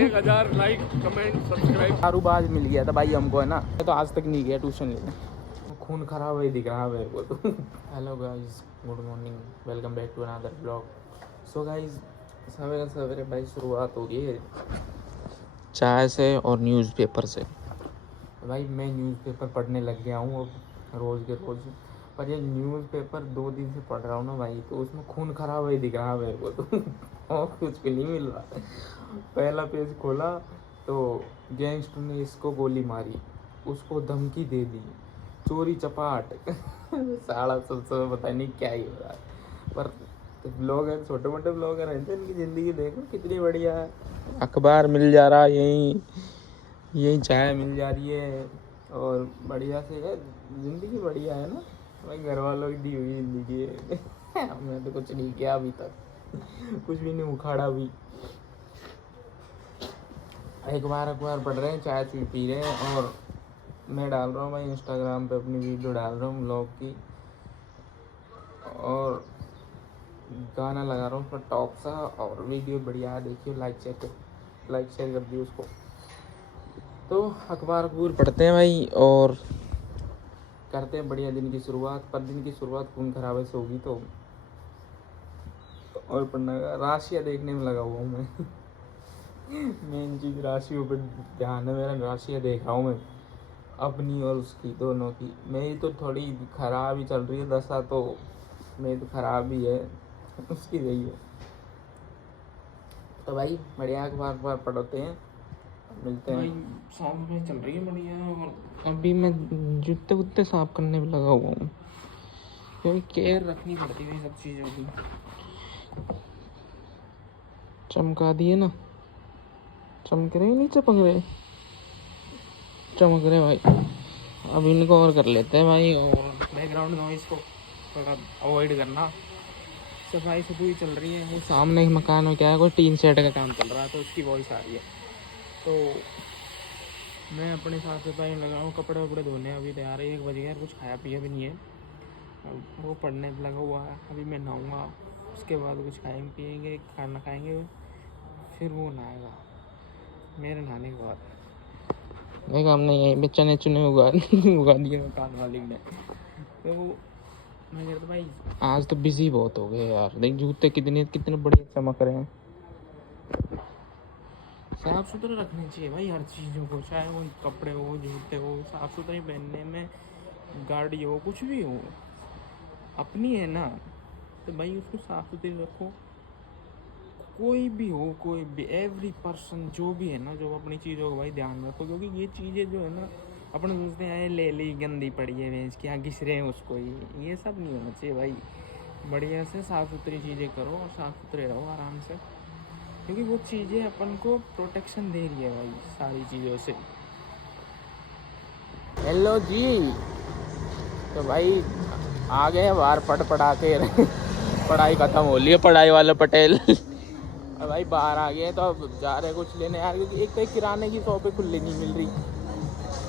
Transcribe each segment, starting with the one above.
1000 like comment subscribe. कारोबार मिल गया था भाई हमको, है ना। मैं तो आज तक नहीं गया ट्यूशन लेने, खून खराब है दिख रहा है मेरे को तो। Hello guys, good morning, welcome back to another blog. So guys, सवेरे सवेरे भाई शुरुआत हो गई है चाय से और न्यूज़पेपर से। भाई मैं न्यूज़पेपर पढ़ने लग गया हूँ अब रोज़ के रोज़। पर ये न्यूज़पेपर 2 दिन से पढ़ रहा हूँ ना भाई, तो उसमें खून खराब है दिख रहा है मेरे को तो। और कुछ भी नहीं मिल रहा। पहला पेज खोला तो गैंगस्टर ने इसको गोली मारी, उसको धमकी दे दी, चोरी चपाट। साड़ा सब पता नहीं क्या ही हो रहा है। पर ब्लॉगर, छोटे मोटे ब्लॉगर रहते हैं, इनकी ज़िंदगी देखो कितनी बढ़िया है। अखबार मिल जा रहा है, यहीं चाय मिल जा रही है और बढ़िया से है ज़िंदगी, बढ़िया है ना भाई। घर वालों की दी हुई ज़िंदगी है। मैं तो कुछ नहीं किया अभी तक, कुछ भी नहीं उखाड़ा भी। एक बार पढ़ रहे हैं, चाय पी रहे हैं और मैं डाल रहा हूँ भाई इंस्टाग्राम पे अपनी वीडियो डाल रहा हूँ ब्लॉग की, और गाना लगा रहा हूँ उसमें टॉप सा, और वीडियो बढ़िया है, देखिए लाइक शेयर कर दिए उसको। तो अखबार पढ़ते हैं भाई और करते हैं बढ़िया दिन की शुरुआत। पर दिन की शुरुआत खून खराबे से होगी तो और पढ़ना, राशियाँ देखने में लगा हुआ हूँ मैं। मेन चीज़ राशियों पर ध्यान है मेरा, राशियाँ देख रहा हूँ मैं अपनी और उसकी, दोनों की। मेरी तो थोड़ी ख़राब ही चल रही है दशा, तो मेरी तो ख़राब ही है, उसकी रही है। तो भाई बढ़िया अखबार पढ़ते हैं, मिलते हैं। साफ में चल रही है बढ़िया। और अभी मैं जूते वूते साफ करने में लगा हुआ हूँ, क्योंकि केयर रखनी पड़ती है सब चीज़ों की। चमका दिए ना, चमक रहे नहीं चमक रहे, चमक रहे भाई। अब इनको और कर लेते हैं भाई, और बैकग्राउंड नॉइज़ को थोड़ा अवॉइड करना। सफाई सफाई चल रही है, वो सामने एक मकान में क्या है, कोई टीन सेट का काम चल रहा है, तो उसकी वॉइस आ रही है। तो मैं अपने साफ सफाई में लगा हूँ, कपड़े वपड़े धोने अभी तैयार है। 1 बज गया, कुछ खाया पिया भी नहीं है। अब वो पढ़ने पर लगा हुआ है। अभी मैं नहाऊँगा, उसके बाद कुछ खाएंगे पिएंगे, खाना खाएंगे, फिर वो नहाएगा। मेरे नहाने के बाद देखा हमने यहीं पे चने चुने उगा दिए मकान मालिक ने। तो मैं कहता भाई आज तो बिजी बहुत हो गए यार। देख जूते कितने बढ़िया चमक रहे हैं। साफ सुथरे रखने चाहिए भाई हर चीज़ों को, चाहे वो कपड़े हो, जूते हो, साफ सुथरे पहनने में, गाड़ी हो, कुछ भी हो, अपनी है ना, तो भाई उसको साफ सुथरी रखो। कोई भी हो, कोई भी, एवरी पर्सन जो भी है ना, जो अपनी चीज़ों का भाई ध्यान रखो। क्योंकि ये चीज़ें जो है ना, अपने सोचते हैं ले ली गंदी पड़ी है भैंस की, यहाँ घिस रहे हैं उसको, ये सब नहीं होना चाहिए भाई। बढ़िया से साफ़ सुथरी चीज़ें करो और साफ़ सुथरे रहो आराम से, क्योंकि वो चीज़ें अपन को प्रोटेक्शन दे रही है भाई सारी चीज़ों से। हेलो जी, तो भाई आ गए बाहर पढ़ा के। पढ़ाई ख़त्म हो रही है, पढ़ाई वाला पटेल। और भाई बाहर आ गए तो अब जा रहे कुछ लेने यार, क्योंकि एक तो एक किराने की शॉपें खुली नहीं मिल रही।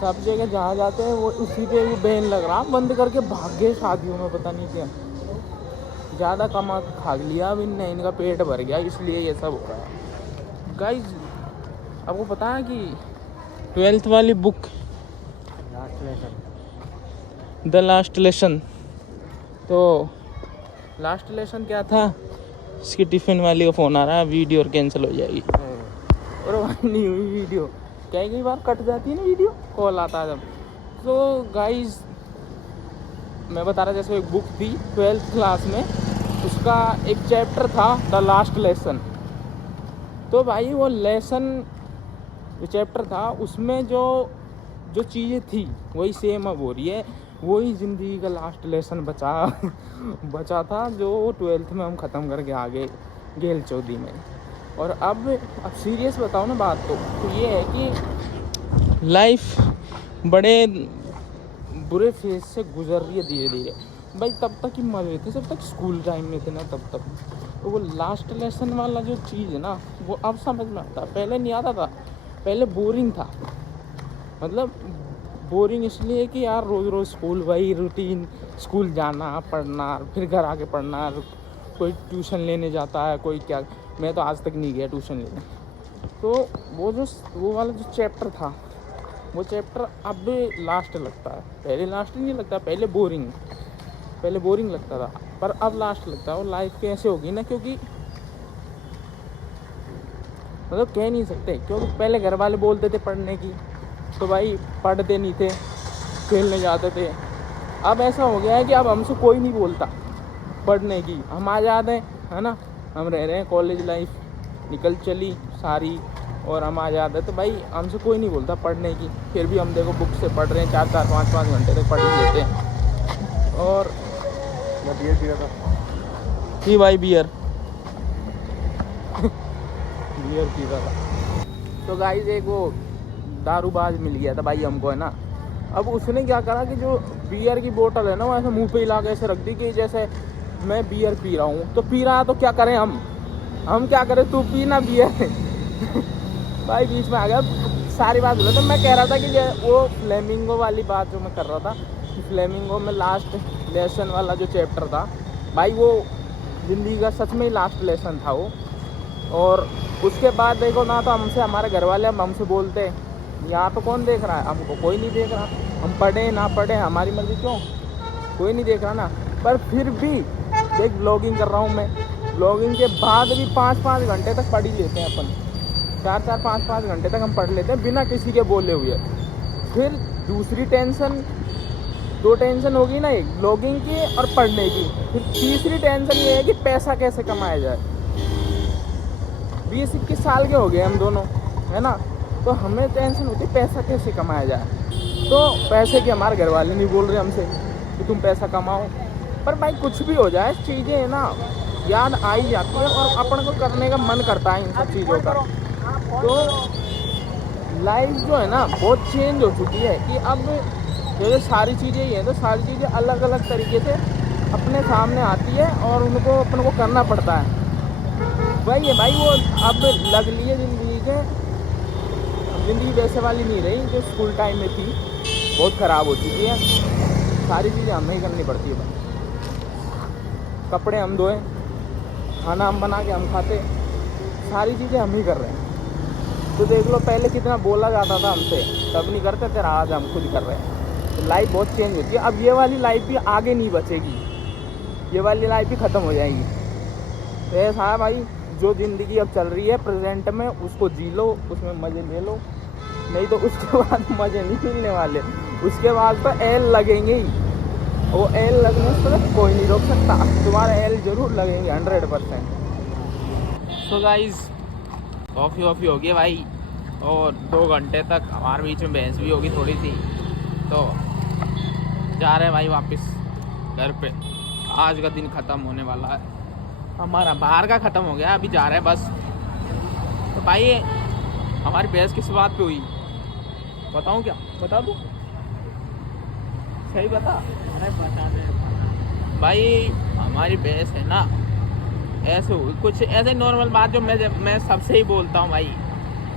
सब जगह जहाँ जाते हैं वो उसी पे वो बैन लग रहा, बंद करके भाग गए शादियों में, पता नहीं क्या ज़्यादा कमा खा लिया अब इनने, इनका पेट भर गया, इसलिए ये सब हो रहा है। गाइज आपको पता है कि 12th वाली बुक द लास्ट लेसन, तो लास्ट लेसन क्या था, इसकी टिफ़िन वाली का फ़ोन आ रहा है, वीडियो और कैंसिल हो जाएगी। और नहीं हुई वीडियो, कई बार कट जाती है ना वीडियो, कॉल आता है जब। तो गाइज मैं बता रहा, जैसे एक बुक थी 12th क्लास में, उसका एक चैप्टर था द लास्ट लेसन। तो भाई वो लेसन जो चैप्टर था उसमें जो चीज़ें थी वही सेम अब हो रही है। वही ज़िंदगी का लास्ट लेसन बचा था, जो 12th में हम ख़त्म करके आ गए गेल चौधरी में। और अब सीरियस बताओ ना बात, तो ये है कि लाइफ बड़े बुरे फेज से गुजर रही है धीरे धीरे भाई। तब तक ही मज़े थे जब तक स्कूल टाइम में थे ना, तब तक तो वो लास्ट लेसन वाला जो चीज़ है ना, वो अब समझ में आता। पहले नहीं आता था, पहले बोरिंग था। मतलब बोरिंग इसलिए कि यार रोज़ रोज़ स्कूल, वही रूटीन, स्कूल जाना, पढ़ना, फिर घर आके पढ़ना, कोई ट्यूशन लेने जाता है, कोई क्या। मैं तो आज तक नहीं गया ट्यूशन लेने, तो वो वाला जो चैप्टर था, वो चैप्टर अब लास्ट लगता है। पहले लास्ट नहीं लगता, पहले बोरिंग लगता था, पर अब लास्ट लगता है। और लाइफ कैसे होगी ना, क्योंकि मतलब कह नहीं सकते, क्योंकि पहले घर वाले बोलते थे पढ़ने की, तो भाई पढ़ते नहीं थे, खेलने जाते थे। अब ऐसा हो गया है कि अब हमसे कोई नहीं बोलता पढ़ने की, हम आ जाते हैं, है ना, हम रह रहे हैं, कॉलेज लाइफ निकल चली सारी और हम आ जाते हैं, तो भाई हमसे कोई नहीं बोलता पढ़ने की। फिर भी हम देखो बुक से पढ़ रहे हैं, 4-4, 5-5 घंटे तक पढ़ ही लेते हैं। और बियर पिया था, ही भाई बियर बियर पीता था। तो गाइस एक वो दारूबाज मिल गया था भाई हमको, है ना। अब उसने क्या करा कि जो बियर की बोतल है ना, वो ऐसे मुंह पे हिला के ऐसे रख दी कि जैसे मैं बियर पी रहा हूँ। तो पी रहा है तो क्या करें हम क्या करें, तू पी ना बियर भाई बीच में आ गया, सारी बात बोला। तो मैं कह रहा था कि वो फ्लेमिंगो वाली बात जो मैं कर रहा था, कि फ्लेमिंगो में लास्ट लेसन वाला जो चैप्टर था भाई, वो ज़िंदगी का सच में ही लास्ट लेसन था वो। और उसके बाद देखो ना, तो हमसे हमारे घर वाले हमसे बोलते यहाँ पे कौन देख रहा है, हमको कोई नहीं देख रहा, हम पढ़े ना पढ़े हमारी मर्जी, क्यों कोई नहीं देख रहा ना। पर फिर भी देख ब्लॉगिंग कर रहा हूँ मैं, ब्लॉगिंग के बाद भी 5-5 घंटे तक पढ़ ही लेते हैं अपन, 4-4, 5-5 घंटे तक हम पढ़ लेते हैं बिना किसी के बोले हुए। फिर दूसरी टेंशन, 2 टेंशन होगी ना, एक ब्लॉगिंग की और पढ़ने की। फिर तीसरी टेंशन ये है कि पैसा कैसे कमाया जाए। 20-21 साल के हो गए हम दोनों, है ना, तो हमें टेंशन होती है पैसा कैसे कमाया जाए। तो पैसे की हमारे घर वाले नहीं बोल रहे हमसे कि तुम पैसा कमाओ, पर भाई कुछ भी हो जाए चीज़ें है ना याद आ ही जाती है और अपन को करने का मन करता है इन सब चीज़ों का। तो लाइफ जो है ना बहुत चेंज हो चुकी है कि अब जैसे सारी चीज़ें ही हैं, तो सारी चीज़ें अलग अलग तरीके से अपने सामने आती है और उनको अपन को करना पड़ता है। वही है भाई, वो अब लग लिए ज़िंदगी वैसे वाली नहीं रही जो स्कूल टाइम में थी, बहुत ख़राब हो चुकी है। सारी चीज़ें हमें ही करनी पड़ती है भाई, कपड़े हम धोएं, खाना हम बना के हम खाते, सारी चीज़ें हम ही कर रहे हैं। तो देख लो पहले कितना बोला जाता था हमसे, तब नहीं करते थे, आज हम खुद कर रहे हैं। तो लाइफ बहुत चेंज होती है। अब ये वाली लाइफ भी आगे नहीं बचेगी, ये वाली लाइफ भी ख़त्म हो जाएगी। तो ऐसा है भाई, जो ज़िंदगी अब चल रही है प्रेजेंट में, उसको जी लो, उसमें मज़े ले लो, नहीं तो उसके बाद मज़े नहीं मिलने वाले। उसके बाद तो एल लगेंगे ही, वो एल लगने से तो कोई नहीं रोक सकता, तुम्हारे एल ज़रूर लगेंगे 100%। सो गाइस कॉफ़ी वॉफ़ी होगी भाई, और 2 घंटे तक हमारे बीच में बहस भी होगी थोड़ी सी। तो जा रहे हैं भाई वापस घर पे, आज का दिन ख़त्म होने वाला है हमारा, बाहर का ख़त्म हो गया, अभी जा रहे हैं बस। तो भाई हमारी बहस किस बात पे हुई बताऊं क्या, बता दूं, सही बता। अरे बता दे भाई, हमारी बहस है ना ऐसे हुई, कुछ ऐसे नॉर्मल बात जो मैं सबसे ही बोलता हूँ भाई।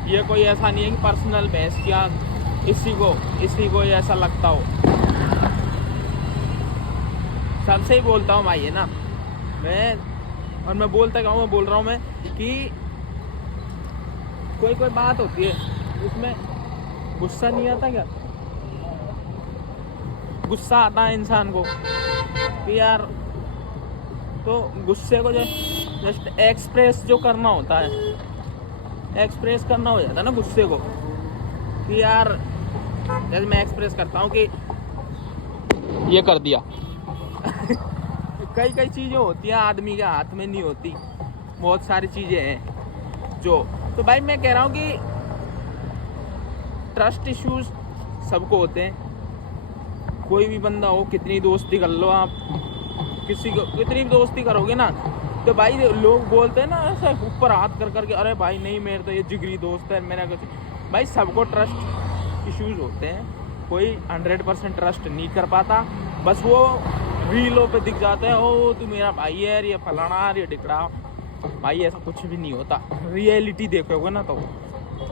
ये कोई ऐसा नहीं है कि पर्सनल बहस किया इसी को ऐसा लगता हो, सबसे ही बोलता हूँ भाई, है ना। मैं बोलता क्या हूँ, मैं बोल रहा हूँ मैं कि कोई बात होती है उसमें गुस्सा नहीं आता क्या, गुस्सा आता है इंसान को कि यार, तो गुस्से को जो जस्ट एक्सप्रेस जो करना होता है, एक्सप्रेस करना हो जाता है ना गुस्से को, कि यार जैसे मैं एक्सप्रेस करता हूँ कि ये कर दिया कई चीज़ें होती हैं आदमी के हाथ में नहीं होती, बहुत सारी चीज़ें हैं जो। तो भाई मैं कह रहा हूँ कि ट्रस्ट इश्यूज सबको होते हैं, कोई भी बंदा हो, कितनी दोस्ती कर लो आप, किसी को कितनी दोस्ती करोगे ना, तो भाई लोग बोलते हैं ना ऐसा ऊपर हाथ कर करके, अरे भाई नहीं मेरे तो ये जिगरी दोस्त है मेरा कुछ। भाई सबको ट्रस्ट इश्यूज होते हैं, कोई 100% ट्रस्ट नहीं कर पाता, बस वो रीलों पे दिख जाते हैं, ओ तू मेरा भाई है, ये फलाना ये टिकड़ा। भाई ऐसा कुछ भी नहीं होता, रियलिटी देखोगे ना, तो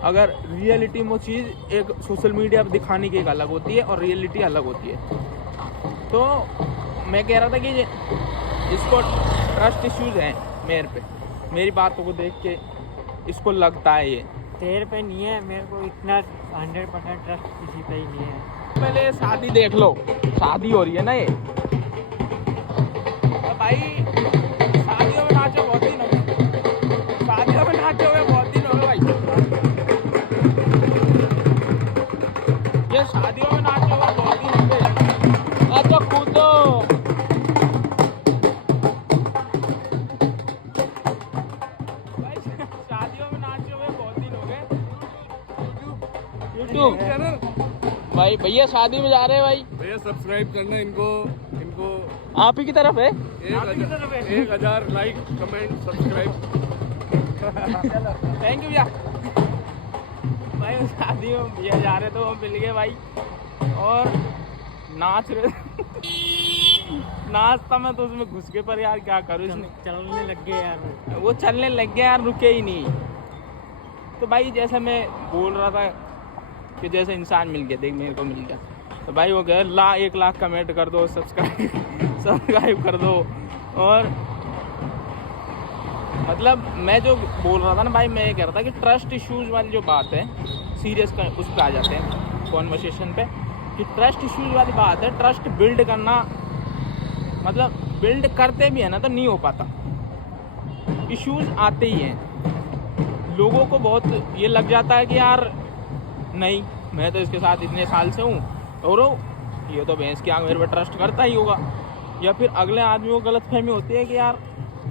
अगर रियलिटी में वो चीज़ एक सोशल मीडिया पर दिखाने की एक अलग होती है और रियलिटी अलग होती है। तो मैं कह रहा था कि जिसको ट्रस्ट इश्यूज हैं मेरे पे, मेरी बातों को देख के इसको लगता है ये तेरे पे नहीं है, मेरे को इतना 100% ट्रस्ट किसी पे ही नहीं है। पहले शादी देख लो, शादी हो रही है ना ये, तो भाई शादियों में नाचो बहुत दिन हो गए, शादियों में नाचो हुए बहुत दिन हो गए भाई, ये शादियों में नाचो हुए बहुत दिन हो गए। अच्छा कूदो, भाई शादियों में नाचे हुए बहुत दिन हो गए। यूट्यूब चैनल भाई, भैया शादी में जा रहे हैं भाई, भैया सब्सक्राइब करना इनको इनको आप ही की तरफ है। 1000 like comment subscribe. Thank you भैया। भाई शादी में भैया जा रहे तो वो मिल गए भाई, और नाच रहे नाचता मैं तो उसमें घुस के, पर यार क्या करूँ, इसने चलने लग गए यार। वो चलने लग गया यार, रुके ही नहीं। तो भाई जैसे मैं बोल रहा था कि जैसे इंसान मिल गया, देख मेरे को मिल गया, तो भाई वो कह 1 लाख कमेंट कर दो, सब्सक्राइब कर दो। और मतलब मैं जो बोल रहा था ना भाई, मैं ये कह रहा था कि ट्रस्ट इश्यूज़ वाली जो बात है, सीरियस उस पर आ जाते हैं कॉन्वर्सेशन पे, कि ट्रस्ट इश्यूज़ वाली बात है। ट्रस्ट बिल्ड करना मतलब बिल्ड करते भी है ना तो नहीं हो पाता, इश्यूज़ आते ही हैं। लोगों को बहुत ये लग जाता है कि यार नहीं, मैं तो इसके साथ इतने साल से हूँ, और ये तो भैंस की आँख, मेरे पे ट्रस्ट करता ही होगा। या फिर अगले आदमी को गलतफहमी होती है कि यार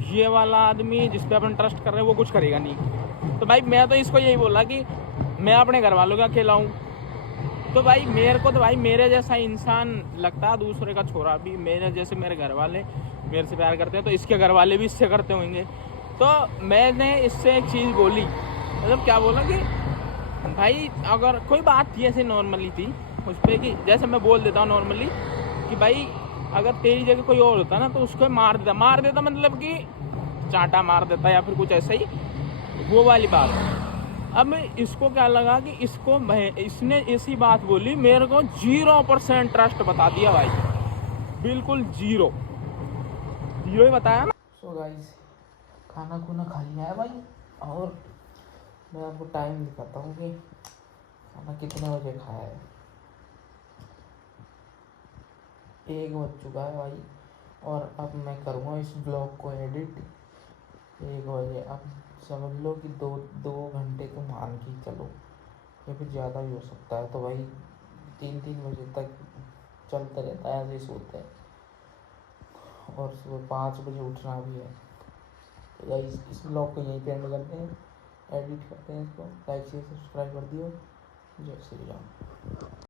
ये वाला आदमी जिस पे अपन ट्रस्ट कर रहे हैं वो कुछ करेगा नहीं। तो भाई मैं तो इसको यही बोला कि मैं अपने घर वालों का अकेला हूँ, तो भाई मेरे को तो भाई मेरे जैसा इंसान लगता है, दूसरे का छोरा भी मेरे जैसे, मेरे घर वाले मेरे से प्यार करते हैं, तो इसके घर वाले भी इससे करते होंगे। तो मैंने इससे एक चीज़ बोली, मतलब क्या बोला कि भाई अगर कोई बात थी ऐसे नॉर्मली थी उस पर, कि जैसे मैं बोल देता हूँ नॉर्मली कि भाई अगर तेरी जगह कोई और होता ना तो उसको मार देता मतलब कि चांटा मार देता या फिर कुछ ऐसा ही, वो वाली बात। अब इसको क्या लगा कि इसने ऐसी बात बोली, मेरे को 0% ट्रस्ट बता दिया भाई, बिल्कुल जीरो ही बताया ना। सो गाइस खाना खुना खा लिया है भाई, और मैं आपको टाइम दिखाता हूँ कि खाना कितने बजे खाया है। 1 बज चुका है भाई, और अब मैं करूँगा इस ब्लॉग को एडिट 1 बजे। अब समझ लो कि 2 घंटे तो मान के चलो, या फिर ज़्यादा भी हो सकता है। तो भाई 3 बजे तक चलता रहता है, ऐसे ही सोते हैं, और सुबह 5 बजे उठना भी है। तो गाइस इस ब्लॉग को यहीं पे एंड करते हैं, एडिट करते हैं इसको। लाइक शेयर सब्सक्राइब कर दियो। जय श्री राम।